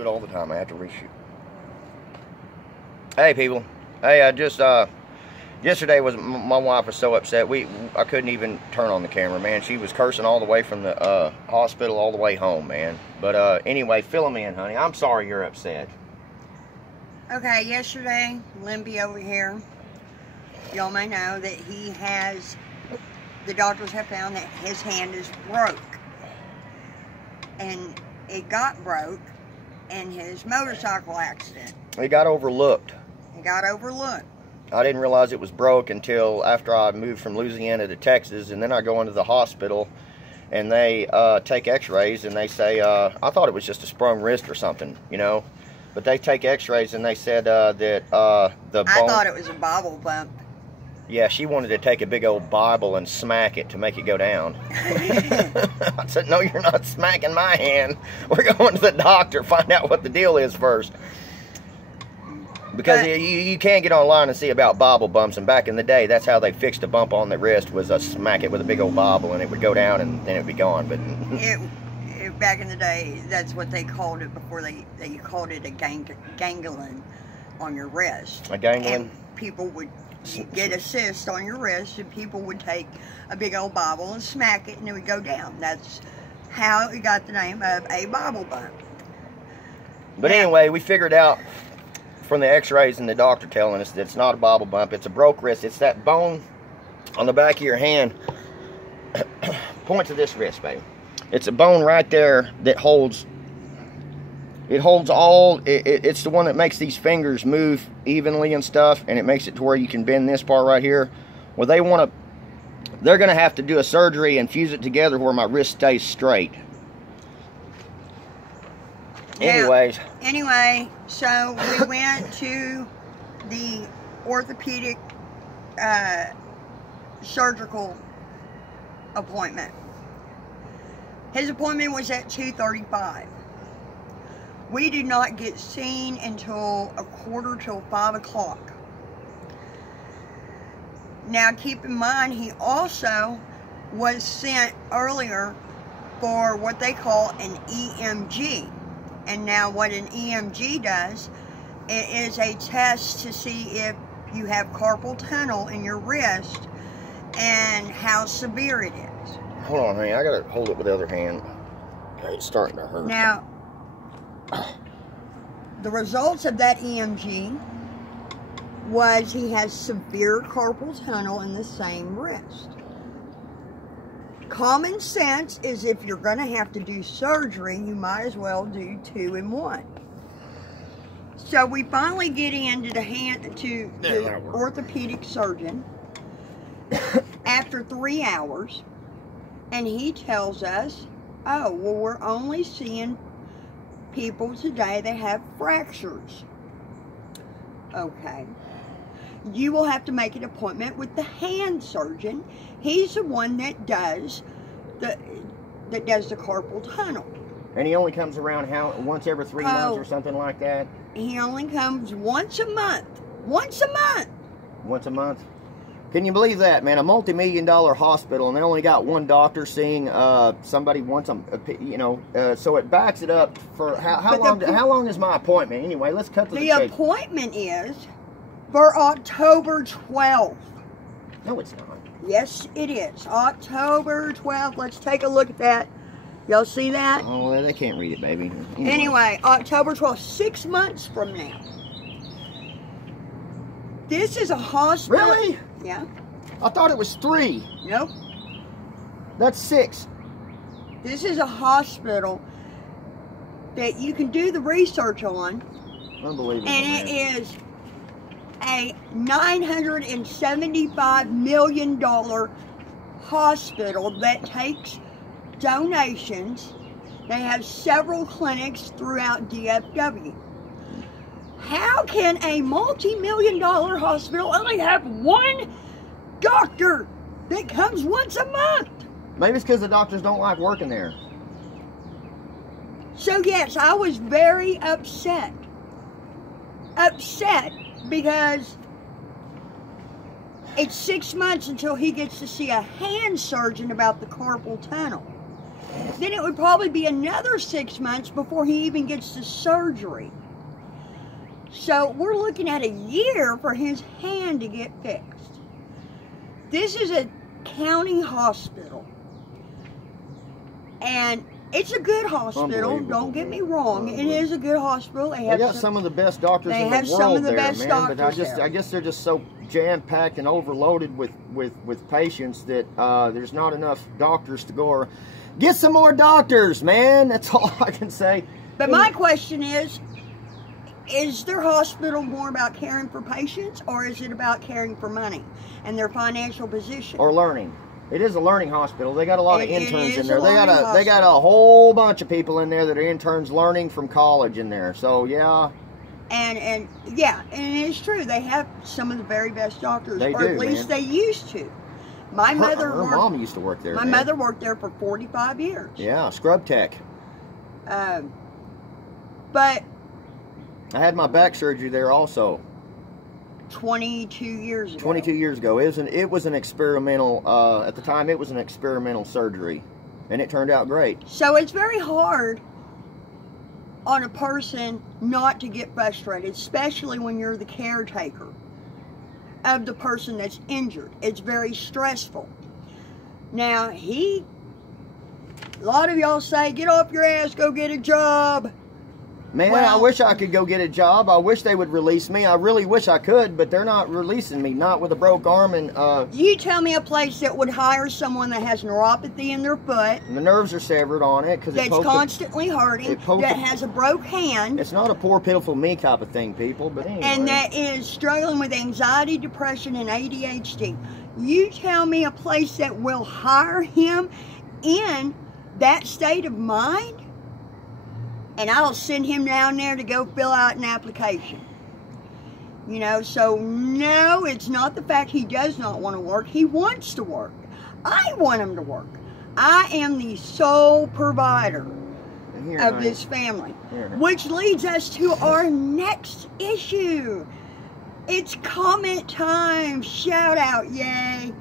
It all the time. I have to reshoot. Hey, people. Hey, yesterday was my wife was so upset. I couldn't even turn on the camera, man. She was cursing all the way from the hospital all the way home, man. But anyway, fill them in, honey. I'm sorry you're upset. Okay, yesterday, Limpy over here, y'all may know that the doctors have found that his hand is broke. And it got broke in his motorcycle accident. It got overlooked. It got overlooked. I didn't realize it was broke until after I moved from Louisiana to Texas, and then I go into the hospital, and they take x-rays, and they say, I thought it was just a sprung wrist or something, you know, but they take x-rays, and they said that the bone... I thought it was a bobble bump. Yeah, she wanted to take a big old Bible and smack it to make it go down. I said, no, you're not smacking my hand. We're going to the doctor, find out what the deal is first. Because you can't get online and see about Bible bumps, and back in the day, that's how they fixed a bump on the wrist, was smack it with a big old Bible, and it would go down, and then it would be gone. But back in the day, that's what they called it before they called it a ganglion on your wrist. A ganglion? And people would get a cyst on your wrist, and people would take a big old Bible and smack it, and it would go down. That's how it got the name of a Bible bump. But anyway, we figured out from the x-rays and the doctor telling us that it's not a Bible bump, it's a broke wrist. It's that bone on the back of your hand. Point to this wrist, baby. It's a bone right there that holds, it's the one that makes these fingers move evenly and stuff, and it makes it to where you can bend this part right here. Well, they're going to have to do a surgery and fuse it together where my wrist stays straight. Anyway, so we went to the orthopedic surgical appointment. His appointment was at 2:35. We did not get seen until 5 o'clock. Now keep in mind, he also was sent earlier for what they call an EMG. And now what an EMG does, it is a test to see if you have carpal tunnel in your wrist and how severe it is. Hold on, honey. I got to hold it with the other hand. Okay, it's starting to hurt. Now, the results of that EMG was he has severe carpal tunnel in the same wrist. Common sense is if you're going to have to do surgery, you might as well do 2 in 1. So we finally get into the orthopedic surgeon after 3 hours, and he tells us, oh, well, we're only seeing people today that have fractures. Okay. You will have to make an appointment with the hand surgeon. He's the one that does the carpal tunnel. And he only comes around once every 3 months or something like that? He only comes once a month. Once a month! Once a month? Can you believe that, man? A multi-million-dollar hospital, and they only got one doctor seeing somebody once so it backs it up for how long is my appointment? Anyway, let's cut to the chase. The appointment is for October 12th. No, it's not. Yes, it is. October 12th. Let's take a look at that. Y'all see that? Oh, they can't read it, baby. Anyway, October 12th, 6 months from now. This is a hospital. Really? Yeah. I thought it was 3. Nope. That's 6. This is a hospital that you can do the research on. Unbelievable. And it is a $975 million hospital that takes donations. They have several clinics throughout DFW. How can a multi-million-dollar hospital only have one doctor that comes once a month? Maybe it's because the doctors don't like working there. So yes, I was very upset. Upset because it's 6 months until he gets to see a hand surgeon about the carpal tunnel. then it would probably be another 6 months before he even gets to surgery. So we're looking at a year for his hand to get fixed. This is a county hospital. And it's a good hospital, don't get me wrong. It is a good hospital. They got some of the best doctors in the world there, man. But I guess they're just so jam-packed and overloaded with patients that there's not enough doctors to go or get some more doctors, man. That's all I can say. But my question is their hospital more about caring for patients, or is it about caring for money and their financial position? Or learning. It is a learning hospital. They got a lot of interns in there. They got a whole bunch of people in there that are interns learning from college in there. So yeah. And yeah, and it is true. They have some of the very best doctors, at least they used to. My mom used to work there. My mother worked there for 45 years. Yeah, scrub tech. But I had my back surgery there also. 22 years ago. 22 years ago. It was an experimental, at the time it was an experimental surgery. And it turned out great. So it's very hard on a person not to get frustrated, especially when you're the caretaker of the person that's injured. It's very stressful. Now, a lot of y'all say, get off your ass, go get a job. Man, I wish I could go get a job. I wish they would release me. I really wish I could, but they're not releasing me, not with a broke arm. And you tell me a place that would hire someone that has neuropathy in their foot. And the nerves are severed on it. That's constantly hurting, that has a broke hand. It's not a poor, pitiful me type of thing, people, but anyway. And that is struggling with anxiety, depression, and ADHD. You tell me a place that will hire him in that state of mind, and I'll send him down there to go fill out an application. You know, so no, it's not the fact he does not want to work. He wants to work. I want him to work. I am the sole provider of this family. Which leads us to our next issue. It's comment time. Shout out, yay.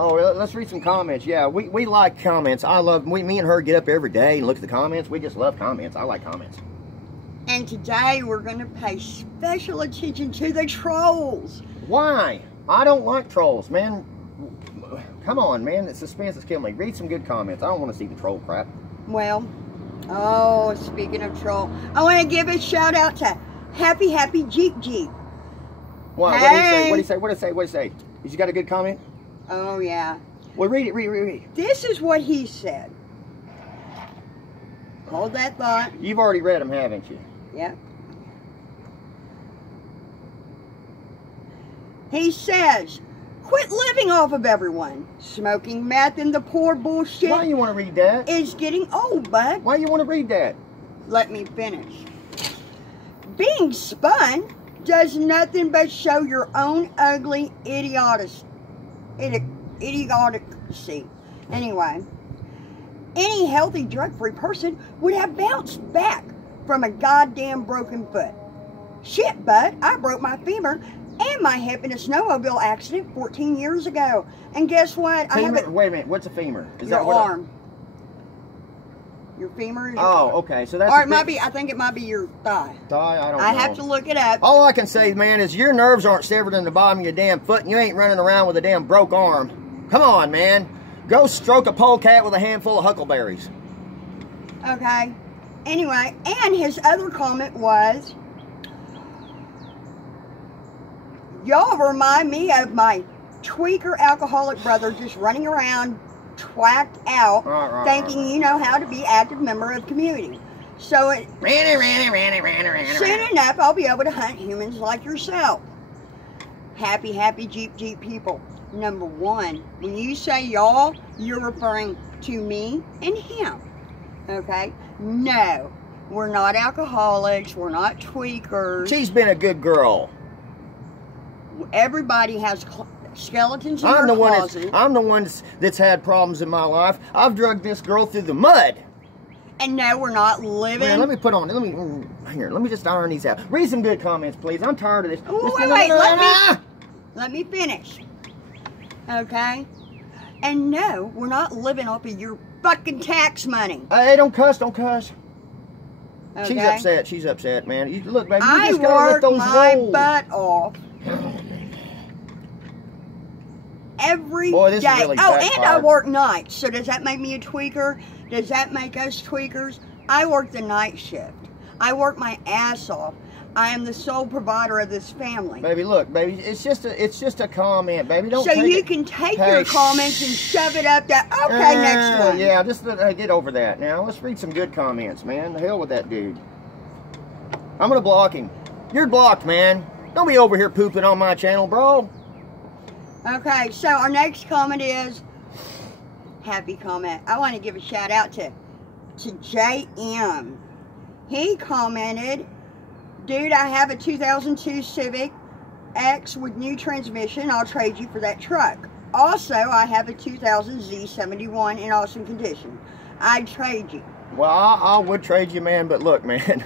Oh, let's read some comments. Yeah, we like comments. Me and her get up every day and look at the comments. We just love comments. I like comments. And today we're going to pay special attention to the trolls. Why? I don't like trolls, man. Come on, man. The suspense is killing me. Read some good comments. I don't want to see the troll crap. Well, speaking of troll, I want to give a shout out to Happy Jeep. What? Hey. What did he say? He's got a good comment? Oh, yeah. Well, read it. This is what he said. Hold that thought. You've already read them, haven't you? Yep. He says, quit living off of everyone. Smoking meth and the poor bullshit. Why you want to read that? Is getting old, bud. Why you want to read that? Let me finish. Being spun does nothing but show your own ugly idiocy. Anyway, any healthy drug-free person would have bounced back from a goddamn broken foot. Shit, bud, I broke my femur and my hip in a snowmobile accident 14 years ago. And guess what? Wait a minute, what's a femur? Is your arm. Your femur is your arm. Okay, so that's... Or I think it might be your thigh. Thigh? I don't know. I have to look it up. All I can say, man, is your nerves aren't severed in the bottom of your damn foot and you ain't running around with a damn broke arm. Come on, man. Go stroke a polecat with a handful of huckleberries. Okay. Anyway, and his other comment was, y'all remind me of my tweaker alcoholic brother just running around twacked out, thinking you know how to be active member of community. So soon enough, I'll be able to hunt humans like yourself. Happy Jeep people. Number one, when you say y'all, you're referring to me and him. Okay? No, we're not alcoholics. We're not tweakers. She's been a good girl. Everybody has skeletons in their closet. I'm the one that's had problems in my life. I've drugged this girl through the mud. And no, we're not living. Man, let me just iron these out. Read some good comments, please. I'm tired of this. Wait, let me finish. Okay? And no, we're not living off of your fucking tax money. Hey, don't cuss, don't cuss. Okay? She's upset. She's upset, man. You, look, baby, you I just gotta let work those my roll. butt off every Boy, this day. is really and I backfired. work nights. So does that make me a tweaker? Does that make us tweakers? I work the night shift. I work my ass off. I am the sole provider of this family. Baby, look, baby, it's just a comment, baby. Don't. So take you it. can take Hey, your comments and shove it up that. Okay, next one. Yeah, just get over that. Now let's read some good comments, man. The hell with that dude. I'm gonna block him. You're blocked, man. Don't be over here pooping on my channel, bro. Okay, so our next comment is happy comment. I want to give a shout out to JM. He commented, dude, I have a 2002 Civic X with new transmission. I'll trade you for that truck. Also, I have a 2000 Z71 in awesome condition. I'd trade you. Well, I would trade you, man, but look, man,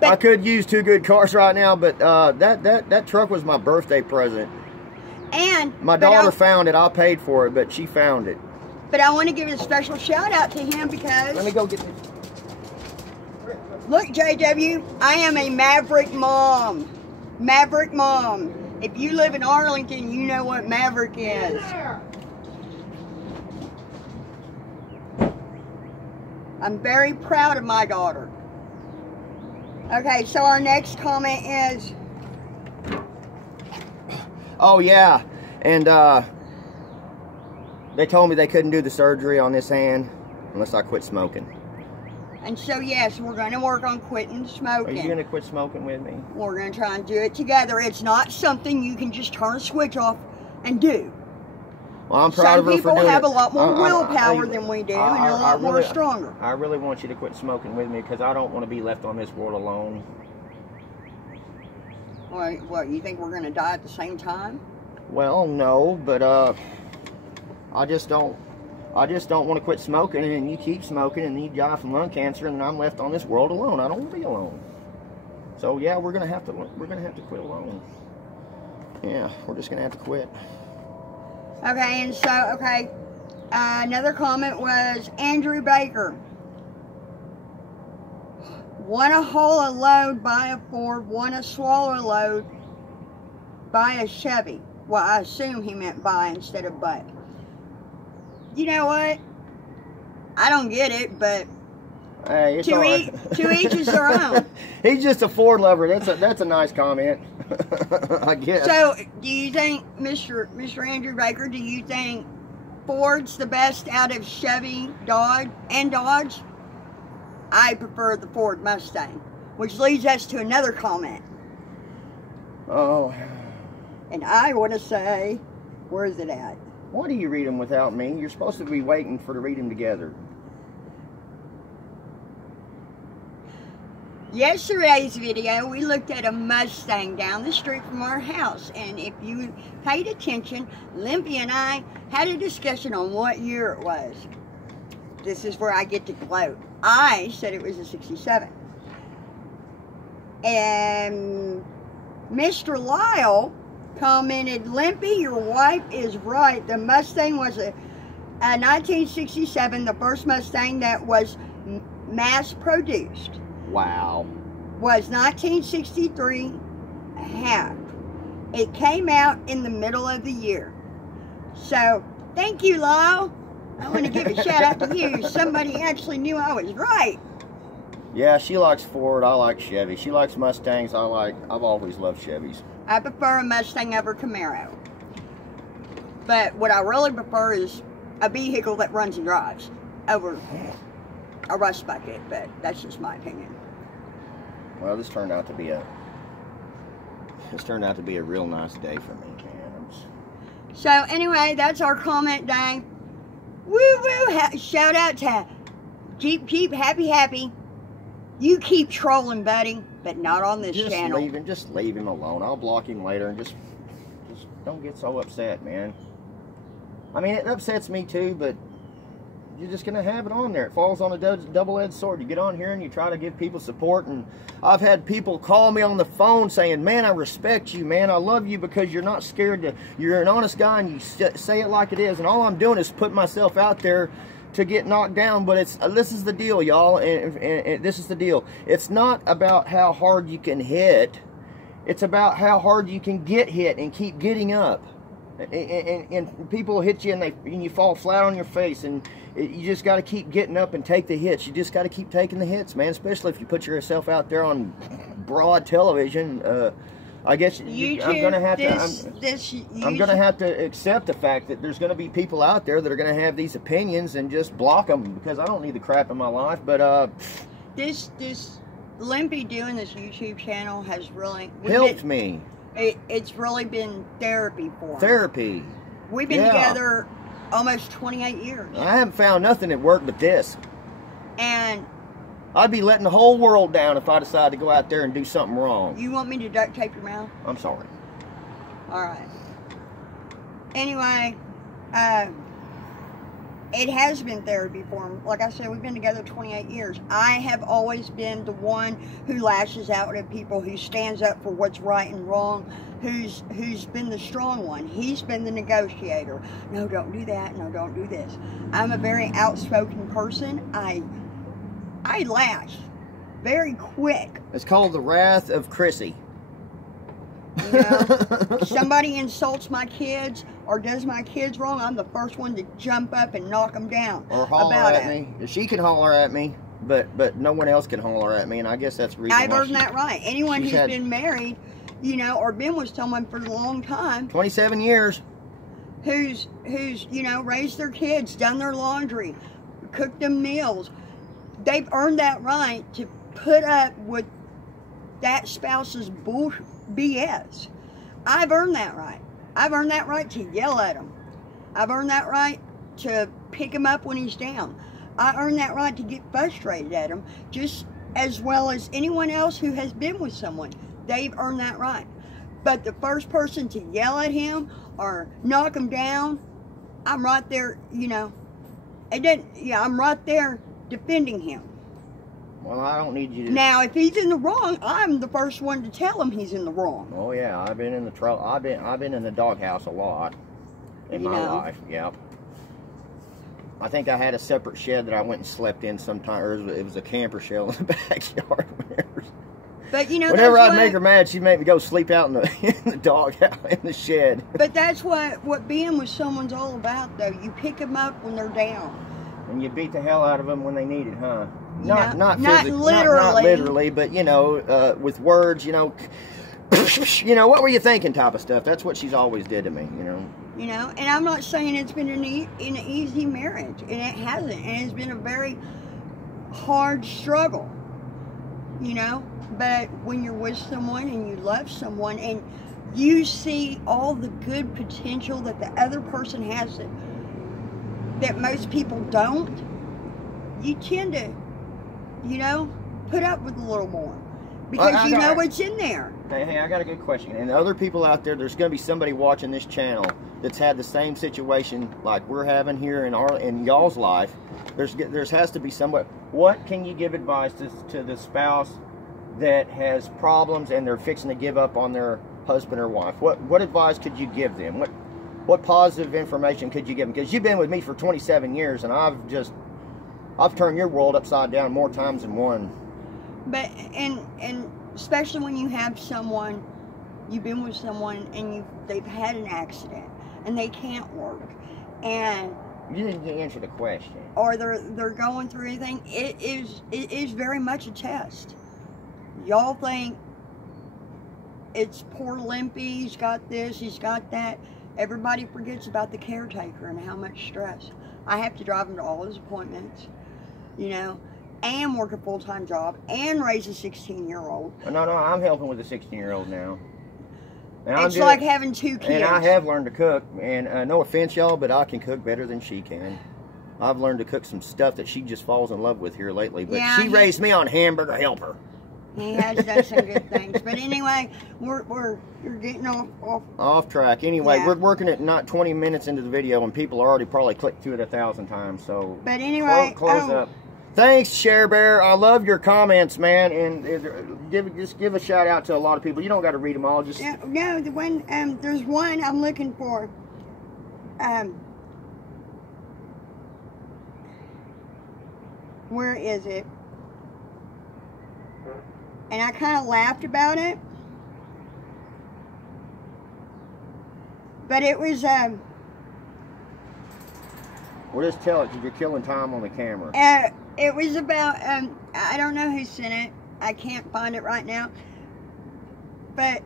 I could use 2 good cars right now, but that truck was my birthday present. And my daughter found it. I paid for it, but she found it. But I want to give a special shout out to him because... Let me go get it. Look, JW, I am a Maverick mom. Maverick mom. If you live in Arlington, you know what Maverick is. I'm very proud of my daughter. Okay, so our next comment is... Oh, yeah. And they told me they couldn't do the surgery on this hand unless I quit smoking. And so, yes, we're going to work on quitting smoking. Are you going to quit smoking with me? We're going to try and do it together. It's not something you can just turn a switch off and do. Well, I'm proud of her for doing it. Some people have a lot more willpower than we do, and a lot more stronger. I really want you to quit smoking with me because I don't want to be left on this world alone. What, you think we're going to die at the same time? Well, no, but I just don't want to quit smoking, and you keep smoking, and you die from lung cancer, and I'm left on this world alone. I don't want to be alone. So yeah, we're gonna have to quit alone. Yeah, we're just gonna have to quit. Okay, and so another comment was Andrew Baker. Want to haul a load, buy a Ford. Want to swallow a load, buy a Chevy. Well, I assume he meant buy instead of butt. You know what? I don't get it, but hey, to each is their own. He's just a Ford lover. That's a nice comment, I guess. So, do you think, Mr. Andrew Baker, do you think Ford's the best out of Chevy, Dodge? I prefer the Ford Mustang, which leads us to another comment. Oh. And I want to say, where is it at? Why do you read them without me? You're supposed to be waiting to read them together. Yesterday's video, we looked at a Mustang down the street from our house. And if you paid attention, Limpy and I had a discussion on what year it was. This is where I get to gloat. I said it was a 67. And Mr. Lyle commented, Limpy, your wife is right. The Mustang was a 1967, the first Mustang that was mass produced. Wow. Was 1963 half. It came out in the middle of the year. So, thank you, Lyle. I want to give a shout out to you. Somebody actually knew I was right. Yeah, she likes Ford. I like Chevy. She likes Mustangs. I've always loved Chevys. I prefer a Mustang over Camaro. But what I really prefer is a vehicle that runs and drives over a rust bucket. But that's just my opinion. Well, this turned out to be a real nice day for me, man. So anyway, that's our comment day. Woo woo! Shout out to Jeep Happy. You keep trolling, buddy, but not on this channel. Just leave him alone. I'll block him later, and just don't get so upset, man. I mean, it upsets me too, but you're just gonna have it on there. It falls on a double-edged sword. You get on here and you try to give people support, and I've had people call me on the phone saying, man, I respect you, man, I love you because you're not scared to, you're an honest guy and you say it like it is, and all I'm doing is put myself out there to get knocked down. But it's this is the deal, y'all, and this is the deal. It's not about how hard you can hit. It's about how hard you can get hit and keep getting up. And people hit you and you fall flat on your face, and you just got to keep getting up and take the hits. You just got to keep taking the hits, man. Especially if you put yourself out there on broad television. I guess YouTube, I'm gonna have I'm gonna have to accept the fact that there's gonna be people out there that are gonna have these opinions and just block them, because I don't need the crap in my life. But this Limpy doing this YouTube channel has really helped me. It's really been therapy for him. Therapy. We've been together almost 28 years. I haven't found nothing that worked but this. And I'd be letting the whole world down if I decided to go out there and do something wrong. You want me to duct tape your mouth? I'm sorry. All right. Anyway, it has been therapy for him. Like I said, we've been together 28 years. I have always been the one who lashes out at people, who stands up for what's right and wrong, who's been the strong one. He's been the negotiator. No, don't do that. No, don't do this. I'm a very outspoken person. I lash very quick. It's called the wrath of Chrissy. You know, somebody insults my kids or does my kids wrong, I'm the first one to jump up and knock them down. Or holler at me. She can holler at me, but no one else can holler at me, and I guess that's the reason I've earned that right. Anyone who's been married, you know, or been with someone for a long time, 27 years, who's you know, raised their kids, done their laundry, cooked them meals, they've earned that right to put up with that spouse's BS. I've earned that right. I've earned that right to yell at him. I've earned that right to pick him up when he's down. I earned that right to get frustrated at him, just as well as anyone else who has been with someone. They've earned that right. But the first person to yell at him or knock him down, I'm right there, you know. I'm right there defending him. Well, I don't need you to. Now, if he's in the wrong, I'm the first one to tell him he's in the wrong. Oh yeah, I've been in the trouble. I've been in the doghouse a lot in my life. Yeah. I think I had a separate shed that I went and slept in sometime, or it was a camper shell in the backyard. But you know, whenever I'd make her mad, she'd make me go sleep out in the doghouse in the shed. But that's what being with someone's all about, though. You pick them up when they're down. And you beat the hell out of them when they need it, huh? Not literally. Not literally, but you know, with words, you know, what were you thinking type of stuff. That's what she's always did to me, you know. You know, and I'm not saying it's been an easy marriage, and it hasn't, and it's been a very hard struggle, you know. But when you're with someone and you love someone and you see all the good potential that the other person has that most people don't, you tend to, you know, put up with a little more because you know what's in there. Hey, I got a good question. And other people out there, there's going to be somebody watching this channel that's had the same situation like we're having here in y'all's life. There has to be somebody. What can you give advice to the spouse that has problems and they're fixing to give up on their husband or wife? What advice could you give them? What positive information could you give them? Because you've been with me for 27 years, and I've turned your world upside down more times than one. But and especially when you have someone, you've been with someone and they've had an accident and they can't work, and you didn't answer the question. Or they're going through anything. It is very much a test. Y'all think it's poor Limpy, he's got this, he's got that. Everybody forgets about the caretaker and how much stress. I have to drive him to all his appointments, you know, and work a full-time job and raise a 16-year-old. No, I'm helping with a 16-year-old now. And it's like having two kids. And I have learned to cook, and no offense, y'all, but I can cook better than she can. I've learned to cook some stuff that she just falls in love with here lately, but yeah, she raised me on Hamburger Helper. He has done some good things, but anyway, you're getting off track. Anyway, we're working at not 20 minutes into the video, and people already probably clicked to it 1,000 times. So, but anyway, close up. Thanks, Share Bear. I love your comments, man, and just give a shout out to a lot of people. You don't got to read them all. Just no, the one there's one I'm looking for. where is it? And I kind of laughed about it. But it was, Well, just tell it because you're killing time on the camera. it was about, I don't know who sent it. I can't find it right now. But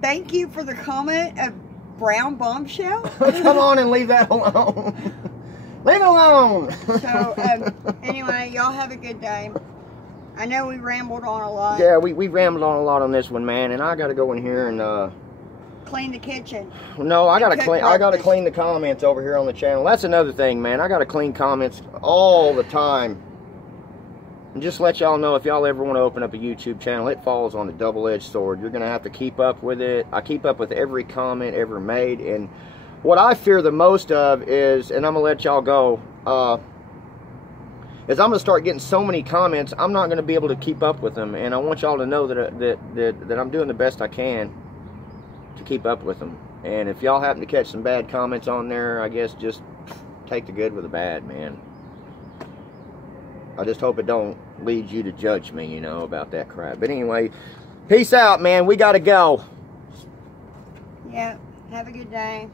thank you for the comment of Brown Bombshell. Come on and leave that alone. Leave it alone. So, anyway, y'all have a good day. I know we rambled on a lot. Yeah, we rambled on a lot on this one, man, and I got to go in here and clean the kitchen. No, I gotta clean. I gotta breakfast. clean the comments over here on the channel. That's another thing, man. I gotta clean comments all the time. And just let y'all know, if y'all ever want to open up a YouTube channel, it falls on a double-edged sword. You're gonna have to keep up with it. I keep up with every comment ever made, and what I fear the most of is, and I'm gonna let y'all go, is I'm gonna start getting so many comments, I'm not gonna be able to keep up with them. And I want y'all to know that I'm doing the best I can to keep up with them. And if y'all happen to catch some bad comments on there, I guess just take the good with the bad, man. I just hope it don't lead you to judge me, you know, about that crap. But anyway, peace out, man. We gotta go. Yeah, have a good day.